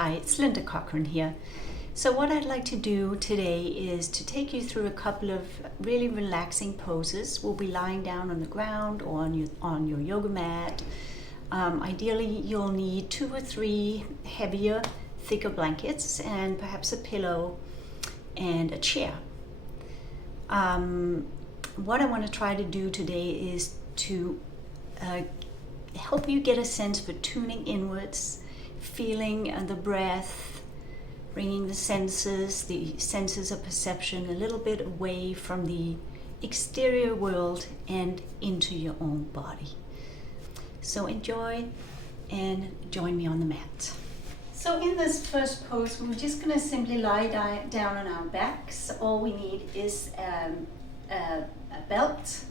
Hi, it's Linda Cochran here. So what I'd like to do today is to take you through a couple of really relaxing poses. We'll be lying down on the ground or on your yoga mat. Ideally, you'll need 2 or 3 heavier, thicker blankets and perhaps a pillow and a chair. What I want to try to do today is to help you get a sense for tuning inwards, feeling the breath, bringing the senses of perception a little bit away from the exterior world and into your own body. So enjoy and join me on the mat. So in this first pose, we're just going to simply lie down on our backs. All we need is a belt.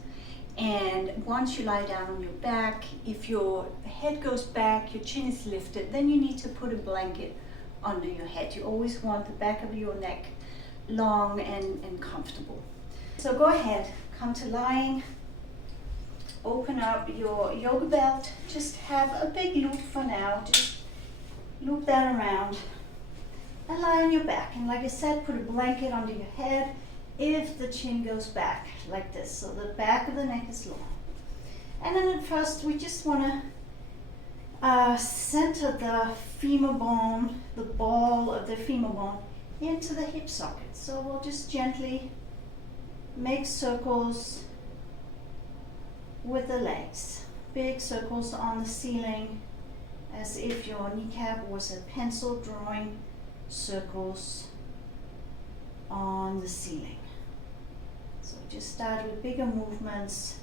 And once you lie down on your back, if your head goes back, your chin is lifted, then you need to put a blanket under your head. You always want the back of your neck long and comfortable. So go ahead, come to lying, open up your yoga belt, just have a big loop for now, just loop that around and lie on your back. And like I said, put a blanket under your head if the chin goes back like this, so the back of the neck is long. And then at first we just want to center the femur bone, the ball of the femur bone, into the hip socket. So we'll just gently make circles with the legs, big circles on the ceiling, as if your kneecap was a pencil drawing circles on the ceiling. So just start with bigger movements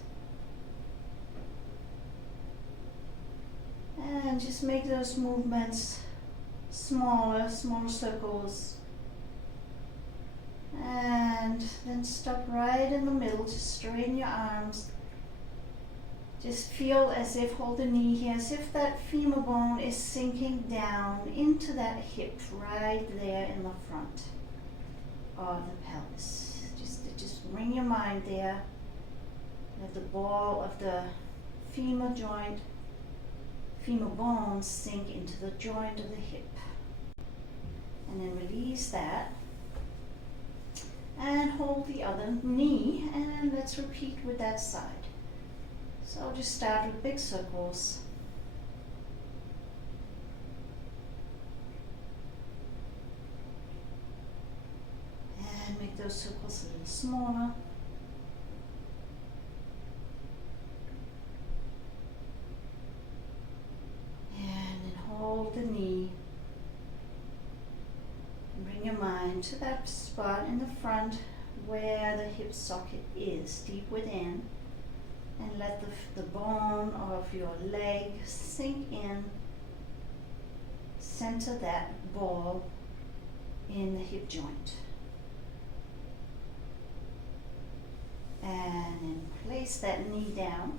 and just make those movements smaller circles, and then stop right in the middle. Just straighten your arms. Just feel as if, hold the knee here, as if that femur bone is sinking down into that hip right there in the front of the pelvis. Just bring your mind there. Let the ball of the femur bone sink into the joint of the hip. And then release that. And hold the other knee, and let's repeat with that side. So just start with big circles. And make those circles a little smaller. And then hold the knee. And bring your mind to that spot in the front where the hip socket is, deep within. And let the bone of your leg sink in. Center that ball in the hip joint. And then place that knee down.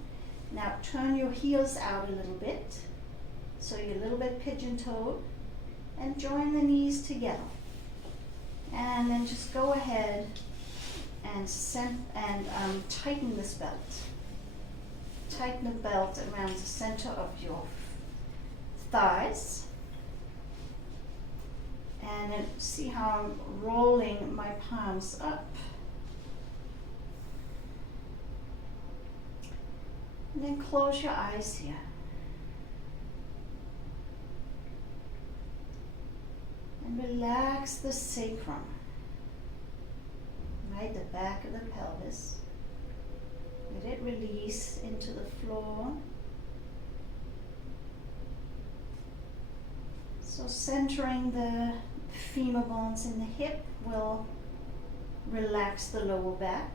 Now turn your heels out a little bit, so you're a little bit pigeon-toed, and join the knees together. And then just go ahead and tighten this belt. Tighten the belt around the center of your thighs. And then see how I'm rolling my palms up. And then close your eyes here. And relax the sacrum, right, the back of the pelvis. Let it release into the floor. So centering the femur bones in the hip will relax the lower back,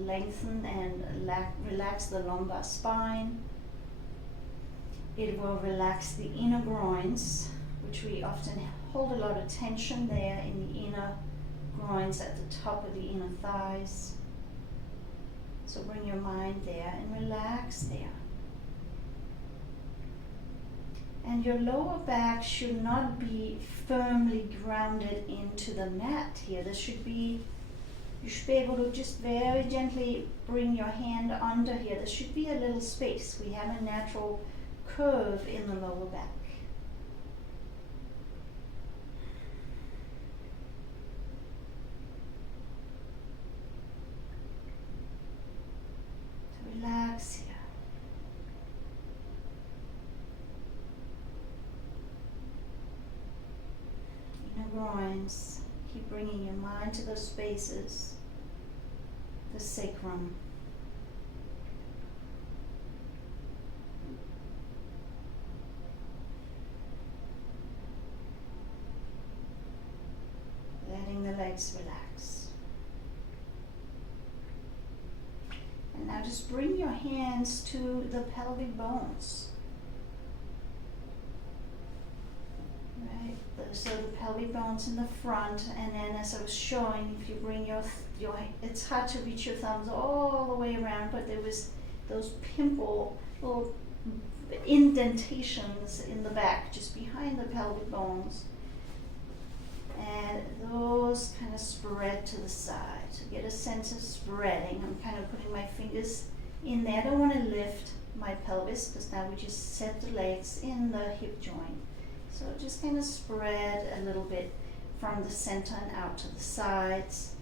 lengthen and relax the lumbar spine. It will relax the inner groins, which we often hold a lot of tension there in the inner groins at the top of the inner thighs. So bring your mind there and relax there. And your lower back should not be firmly grounded into the mat here. You should be able to just very gently bring your hand under here. There should be a little space. We have a natural curve in the lower back. relax here. Inner groins. Keep bringing your mind to those spaces. The sacrum. Letting the legs relax. And now just bring your hands to the pelvic bones. Right, so the pelvic bones in the front, and then as I was showing, if you bring your it's hard to reach your thumbs all the way around, but there was those little indentations in the back, just behind the pelvic bones. And those kind of spread to the side. So get a sense of spreading. I'm kind of putting my fingers in there. I don't want to lift my pelvis because now we just set the legs in the hip joint. So just kind of spread a little bit from the center and out to the sides.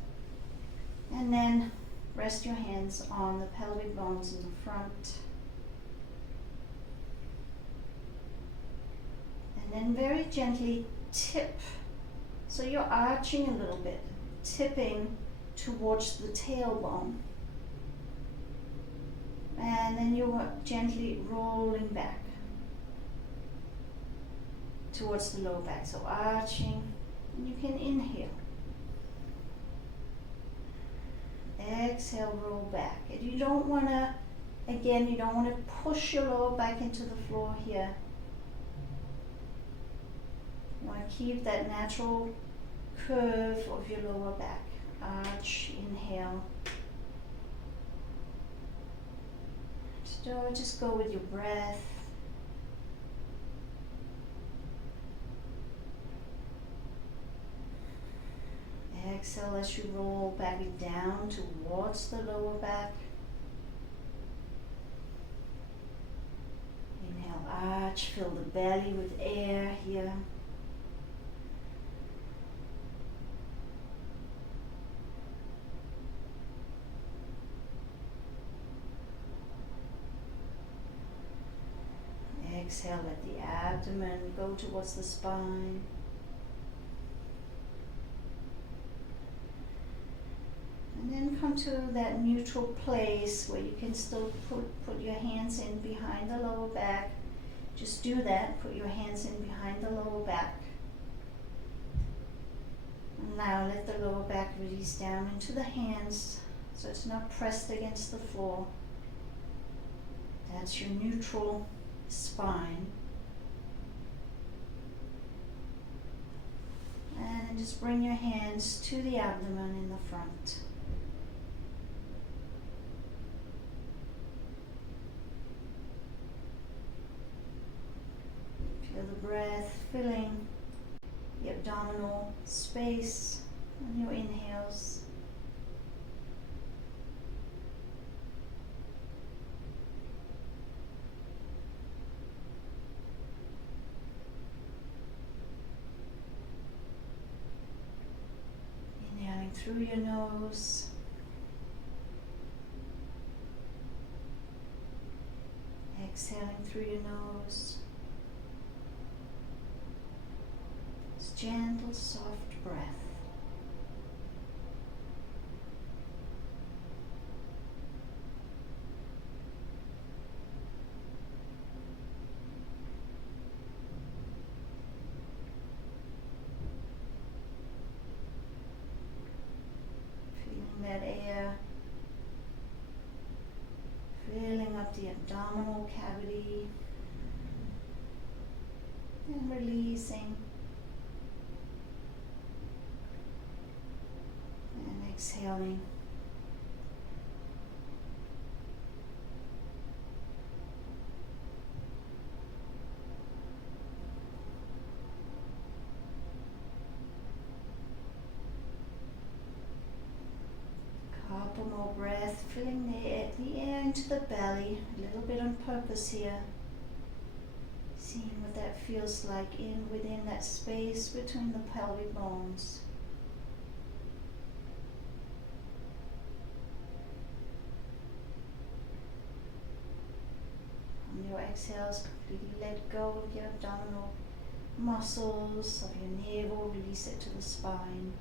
And then rest your hands on the pelvic bones in the front. And then very gently tip. So you're arching a little bit, tipping towards the tailbone. And then you're gently rolling back towards the low back. So arching, and you can inhale. Exhale, roll back. And you don't want to, again, you don't want to push your lower back into the floor here. You want to keep that natural curve of your lower back. Arch, inhale. So just go with your breath. Exhale as you roll back down towards the lower back. Inhale, arch, fill the belly with air here. Exhale, let the abdomen go towards the spine. And then come to that neutral place where you can still put your hands in behind the lower back. Just do that, put your hands in behind the lower back. And now let the lower back release down into the hands so it's not pressed against the floor. That's your neutral spine. And then just bring your hands to the abdomen in the front. Feel the breath filling the abdominal space on your inhales. Inhaling through your nose. Exhaling through your nose. Just gentle, soft breath. That air filling up the abdominal cavity and releasing and exhaling. Couple more breath, filling the air into the belly, a little bit on purpose here. Seeing what that feels like within that space between the pelvic bones. on your exhales, completely let go of your abdominal muscles, of your navel, release it to the spine.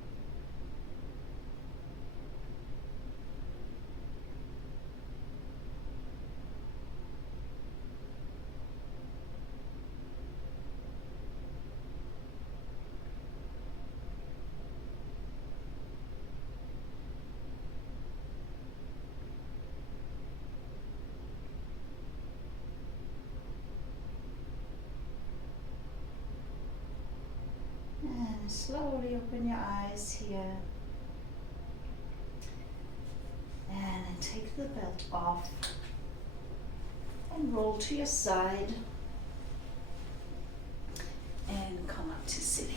And slowly open your eyes here. And then take the belt off and roll to your side and come up to sitting.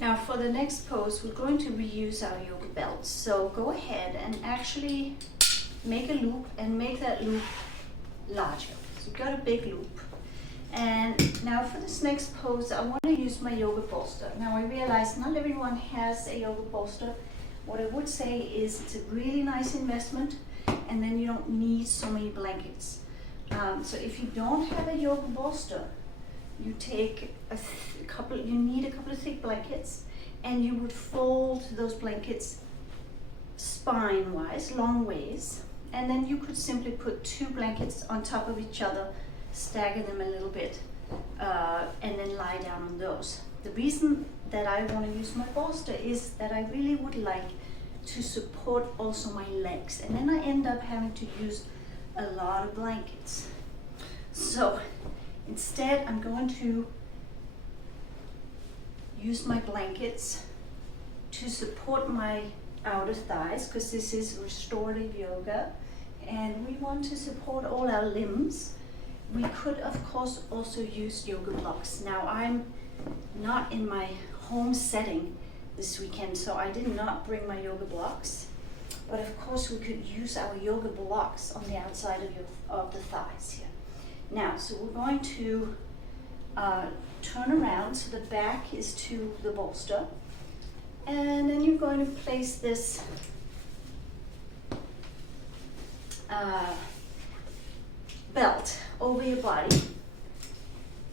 Now for the next pose, we're going to reuse our yoga belt. So go ahead and actually make a loop and make that loop larger. So you've got a big loop. And now for this next pose, I want to use my yoga bolster. Now I realize not everyone has a yoga bolster. What I would say is it's a really nice investment, and then you don't need so many blankets. So if you don't have a yoga bolster, you take you need a couple of thick blankets, and you would fold those blankets spine-wise, long ways, and then you could simply put 2 blankets on top of each other, stagger them a little bit, and then lie down on those. The reason that I want to use my bolster is that I really would like to support also my legs, and then I end up having to use a lot of blankets. So instead I'm going to use my blankets to support my outer thighs, because this is restorative yoga and we want to support all our limbs. We could of course also use yoga blocks. Now I'm not in my home setting this weekend, so I did not bring my yoga blocks, but of course we could use our yoga blocks on the outside of the thighs here. Now, so we're going to turn around so the back is to the bolster, and then you're going to place this belt over your body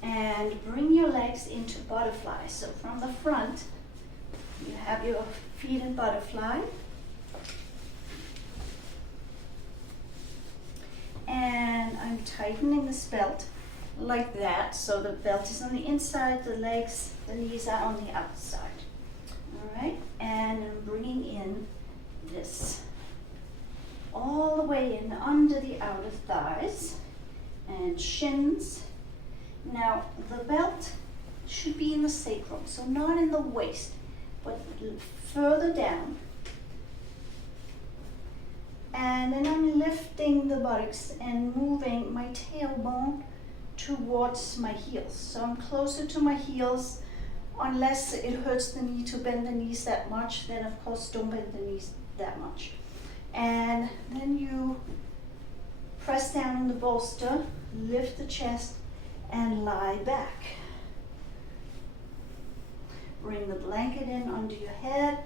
and bring your legs into butterfly. So from the front, you have your feet in butterfly, and I'm tightening this belt like that, so the belt is on the inside, the legs, the knees are on the outside. All right, and I'm bringing in this all the way in under the outer thighs and shins. Now the belt should be in the sacrum, so not in the waist, but further down. And then I'm lifting the buttocks and moving my tailbone towards my heels. So I'm closer to my heels, unless it hurts the knee to bend the knees that much, then of course don't bend the knees that much. And then you press down on the bolster, lift the chest, and lie back. Bring the blanket in under your head,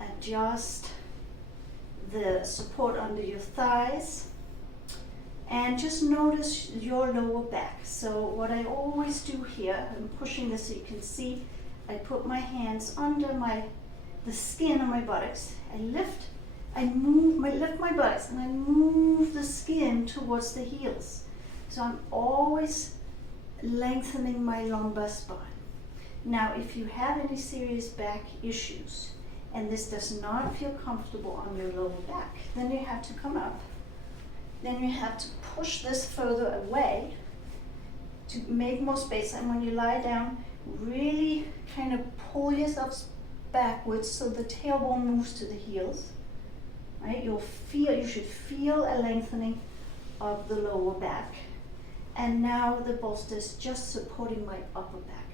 adjust the support under your thighs, and just notice your lower back. So what I always do here, I'm pushing this so you can see, I put my hands under the skin of my buttocks. I lift my buttocks and I move the skin towards the heels. So I'm always lengthening my lumbar spine. Now, if you have any serious back issues and this does not feel comfortable on your lower back, then you have to come up. Then you have to push this further away to make more space. And when you lie down, really kind of pull yourself backwards so the tailbone moves to the heels. Right? You should feel a lengthening of the lower back. And now the bolster is just supporting my upper back.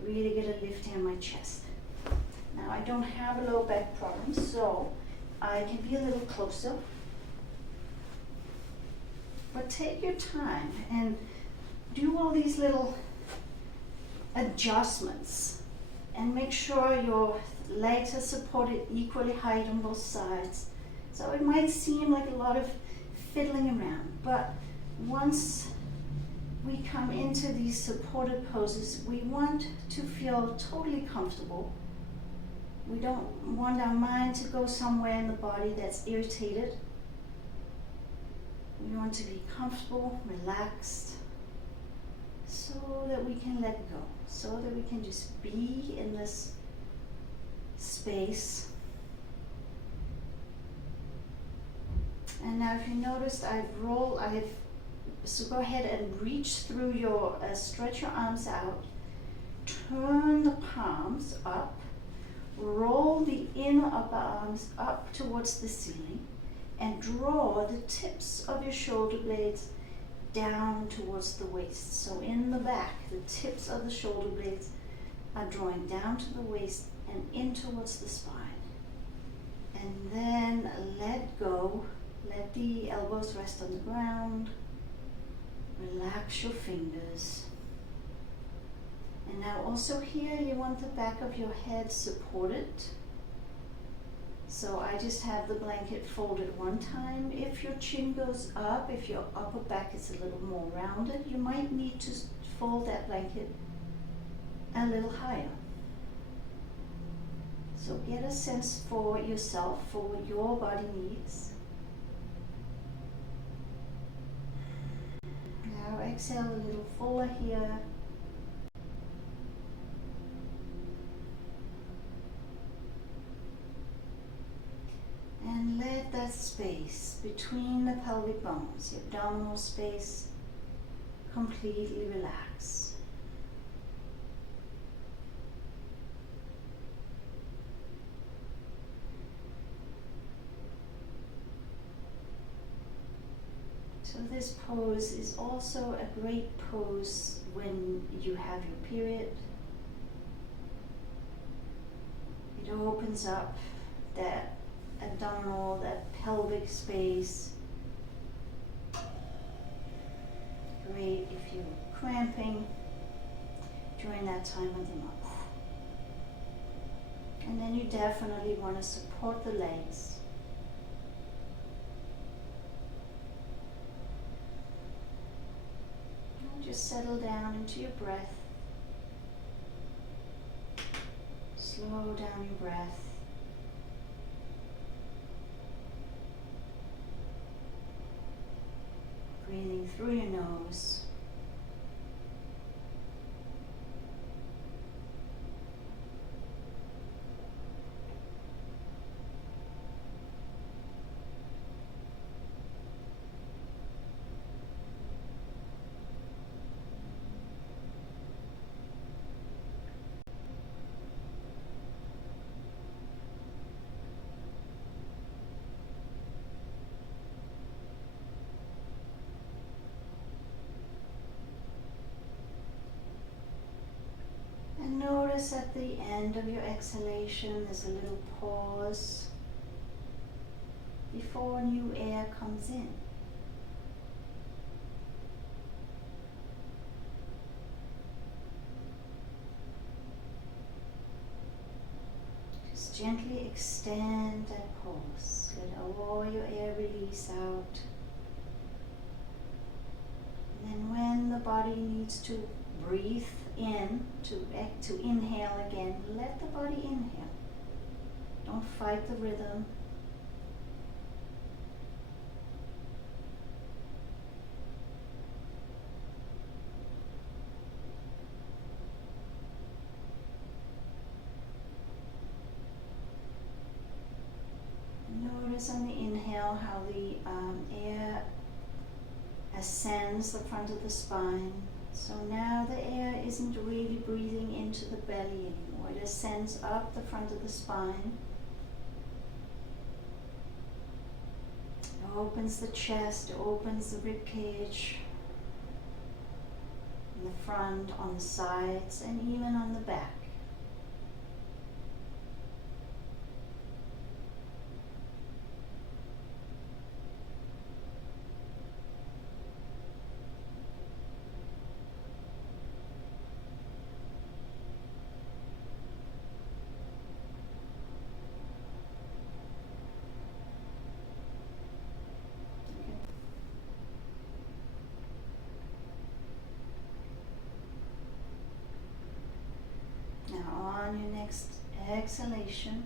I really get a lift here in my chest. Now I don't have a low back problem, so I can be a little closer. But take your time and do all these little adjustments and make sure your legs are supported equally high on both sides. So it might seem like a lot of fiddling around, but once we come into these supported poses, we want to feel totally comfortable. We don't want our mind to go somewhere in the body that's irritated. We want to be comfortable, relaxed, so that we can let go, so that we can just be in this space. And now if you noticed, so go ahead and reach through your, stretch your arms out, turn the palms up, roll the inner upper arms up towards the ceiling, and draw the tips of your shoulder blades down towards the waist. So in the back, the tips of the shoulder blades are drawing down to the waist and in towards the spine. And then let go, let the elbows rest on the ground, relax your fingers. And now also here, you want the back of your head supported. So I just have the blanket folded one time. If your chin goes up, if your upper back is a little more rounded, you might need to fold that blanket a little higher. So get a sense for yourself, for what your body needs. Now exhale a little fuller here. And let that space between the pelvic bones, the abdominal space, completely relax. So this pose is also a great pose when you have your period. It opens up that abdominal, that pelvic space. Great if you're cramping during that time of the month. And then you definitely want to support the legs. And just settle down into your breath. Slow down your breath. Breathing through your nose. And notice at the end of your exhalation, there's a little pause before new air comes in. Just gently extend that pause. Let all your air release out. And then when the body needs to breathe in, to inhale again, let the body inhale. Don't fight the rhythm. Notice on the inhale how the air ascends the front of the spine. So now the air isn't really breathing into the belly anymore. It ascends up the front of the spine. It opens the chest, it opens the rib cage, in the front, on the sides, and even on the back. on your next exhalation,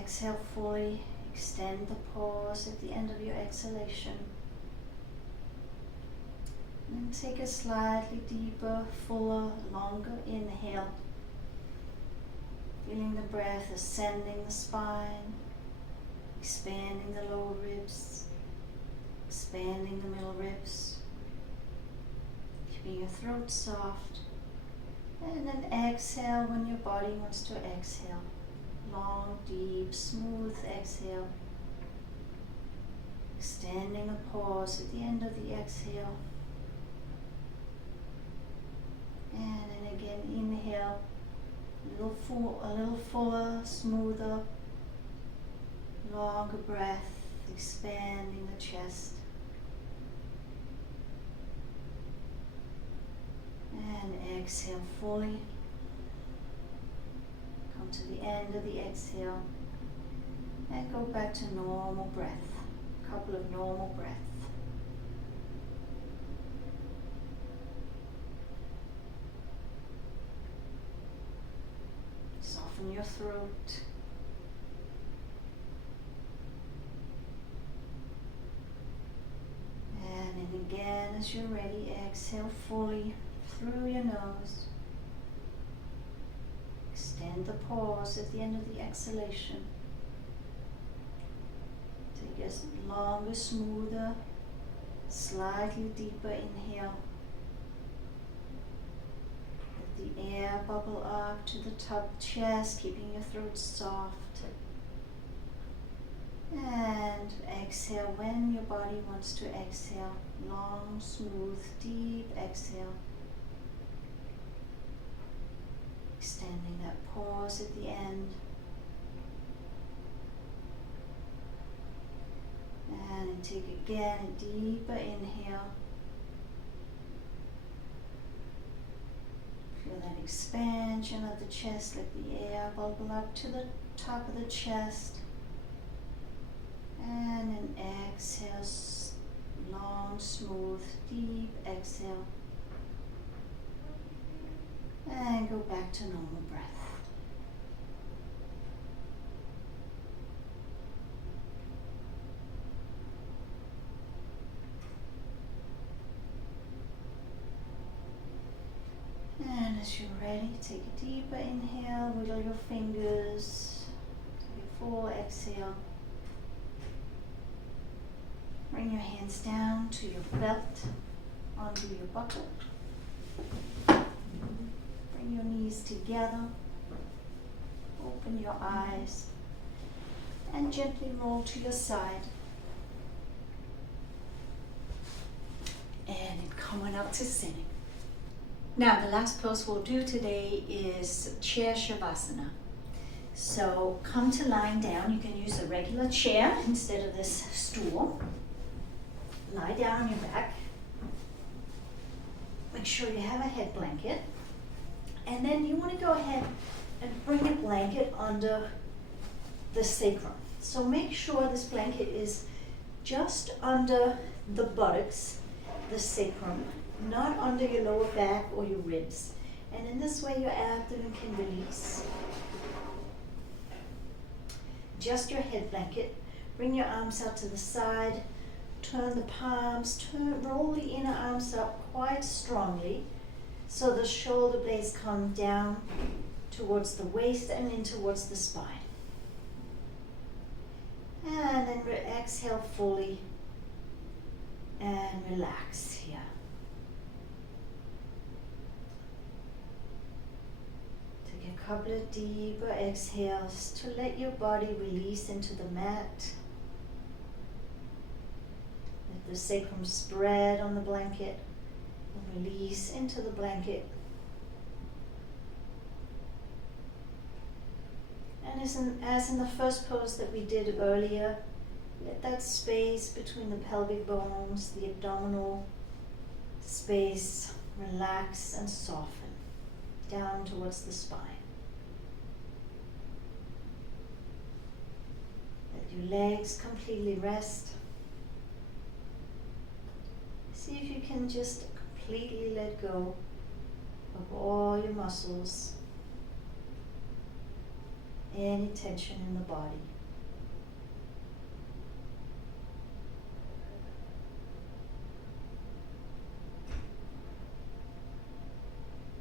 exhale fully, extend the pause at the end of your exhalation. And take a slightly deeper, fuller, longer inhale. Feeling the breath ascending the spine, expanding the lower ribs, expanding the middle ribs, keeping your throat soft. And then exhale when your body wants to exhale. Long, deep, smooth exhale. Extending a pause at the end of the exhale. And then again, inhale, a little fuller, smoother, longer breath, expanding the chest. And exhale fully. Come to the end of the exhale and go back to normal breath. A couple of normal breaths. Soften your throat. And then again, as you're ready, exhale fully through your nose. Extend the pause at the end of the exhalation. Take a longer, smoother, slightly deeper inhale. Let the air bubble up to the top of the chest, keeping your throat soft. And exhale when your body wants to exhale. Long, smooth, deep exhale. Extending that pause at the end. And take again a deeper inhale. Feel that expansion of the chest, let the air bubble up to the top of the chest. And then exhale, long, smooth, deep exhale. And go back to normal breath. And as you're ready, take a deeper inhale, wiggle your fingers, take a full exhale. Bring your hands down to your belt, onto your buckle. Bring your knees together. Open your eyes and gently roll to your side. And come on up to sitting. Now the last pose we'll do today is chair shavasana. So come to lying down. You can use a regular chair instead of this stool. Lie down on your back. Make sure you have a head blanket. And then you want to go ahead and bring a blanket under the sacrum. So make sure this blanket is just under the buttocks, the sacrum, not under your lower back or your ribs. And in this way your abdomen can release. Just your head blanket. Bring your arms out to the side. Turn the palms, roll the inner arms up quite strongly so the shoulder blades come down towards the waist and in towards the spine. And then exhale fully and relax here. Take a couple of deeper exhales to let your body release into the mat. Let the sacrum spread on the blanket and release into the blanket. And as in the first pose that we did earlier, let that space between the pelvic bones, the abdominal space, relax and soften down towards the spine. Let your legs completely rest. See if you can just completely let go of all your muscles, any tension in the body.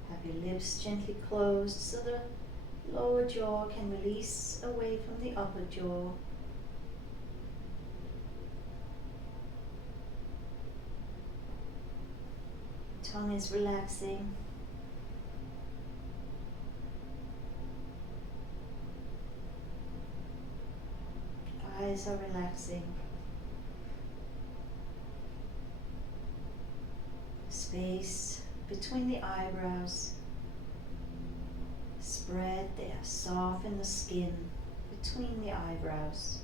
Have your lips gently closed so the lower jaw can release away from the upper jaw. Tongue is relaxing. Eyes are relaxing. Space between the eyebrows spread there, soften the skin between the eyebrows.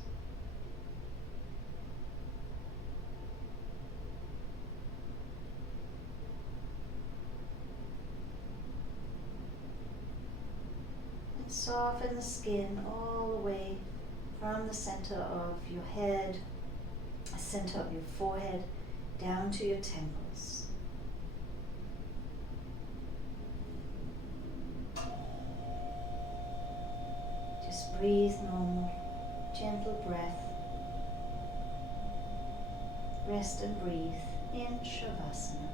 And soften the skin all the way from the center of your head, center of your forehead, down to your temples. Just breathe normal, gentle breath. Rest and breathe in Shavasana.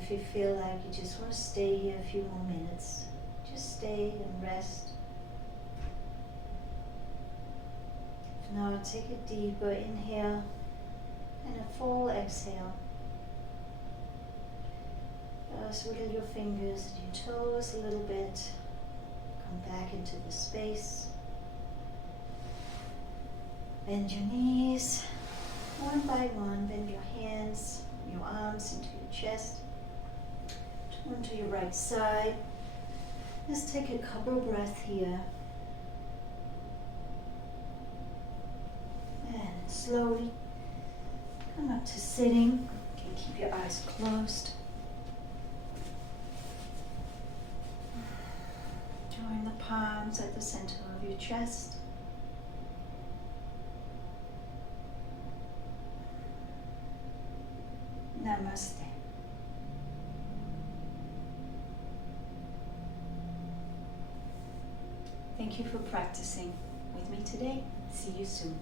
If you feel like you just want to stay here a few more minutes, just stay and rest. Now take a deeper inhale and a full exhale. Just wiggle your fingers and your toes a little bit. Come back into the space. Bend your knees one by one. Bend your hands, your arms into your chest. Turn to your right side. Just take a couple breaths here. And slowly come up to sitting. You can keep your eyes closed. Join the palms at the center of your chest. Namaste. Thank you for practicing with me today. See you soon.